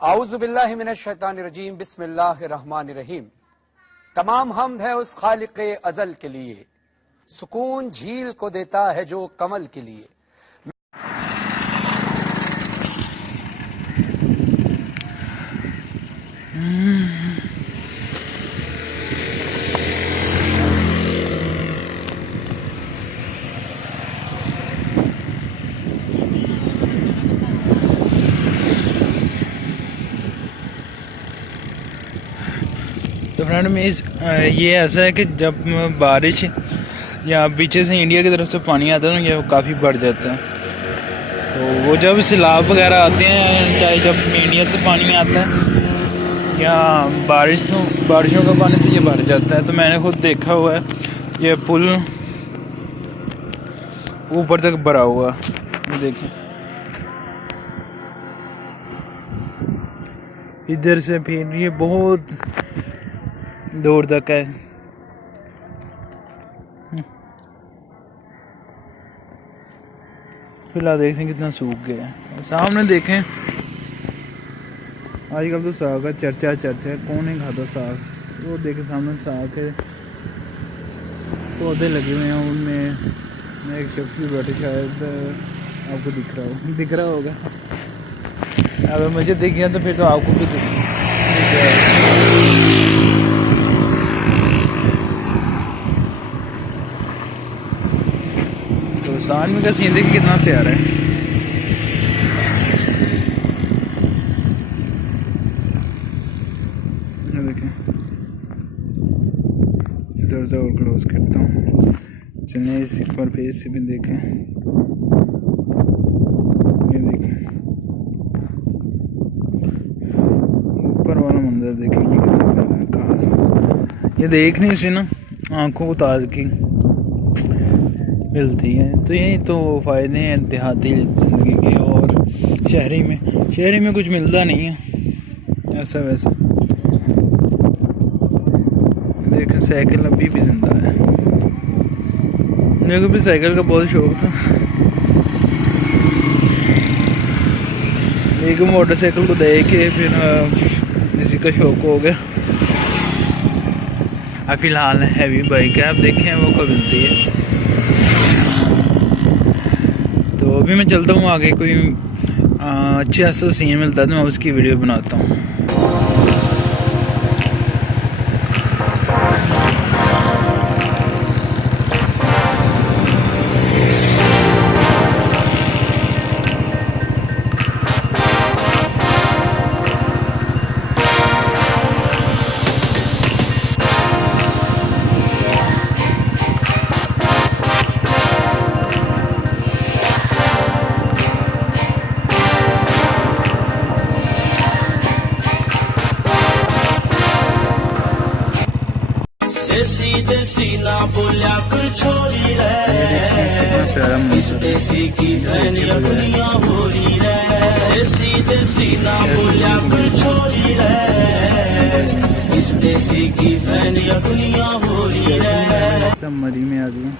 आऊज़ु बिल्लाहि मिनश शैतानिर रजीम, बिस्मिल्लाहिर रहमानिर रहीम। तमाम हम्द है उस खालिक़े अज़ल के लिए, सुकून झील को देता है जो कमल के लिए। तो फ्रेंड में ये ऐसा है कि जब बारिश या पीछे से इंडिया की तरफ से पानी आता है ना, ये काफ़ी बढ़ जाता है। तो वो जब सैलाब वगैरह आते हैं, चाहे जब इंडिया से पानी आता है या बारिशों का पानी से ये भर जाता है। तो मैंने खुद देखा हुआ है, ये पुल ऊपर तक भरा हुआ, देखें इधर से फिर ये बहुत दूर तक है। फिलहाल देखें कितना सूख गया है। सामने देखें, आजकल तो साग का चर्चा है, कौन नहीं खाता साग। वो देखें सामने साग है, पौधे लगे हुए हैं, उनमें एक शख्स भी बैठे, शायद आपको दिख रहा होगा। अगर मुझे दिख गया तो फिर तो आपको भी दिख तो सामने का सीन देखिए कितना प्यारा है। देखें इधर से और क्लोज करता हूँ, चलिए इस पर फेस से भी देखें। ये देखें ऊपर वाला मंजर देखें, ये कितना प्यारा है। घास ये देखने से ना आंखों को ताजगी मिलती है। तो यही तो फ़ायदे हैं देहाती ज़िंदगी के, और शहरी में कुछ मिलता नहीं है ऐसा वैसा। देखें साइकिल अभी भी जिंदा है, मेरे को भी साइकिल का बहुत शौक था। एक मोटरसाइकिल को देख के फिर इसी का शौक हो गया। अब फिलहाल हैवी बाइक है, अब देखें वो कब मिलती है। तो अभी मैं चलता हूँ आगे, कोई अच्छा सा सीन मिलता है तो मैं उसकी वीडियो बनाता हूँ। देसी ना बोलिया कर छोरी रे, इस देसी की फैनिया दुनिया हो रही रे। देसी ना बोलिया कर छोरी रे, इस देसी की फैनिया दुनिया हो रही रे। सब मरी में आ गई।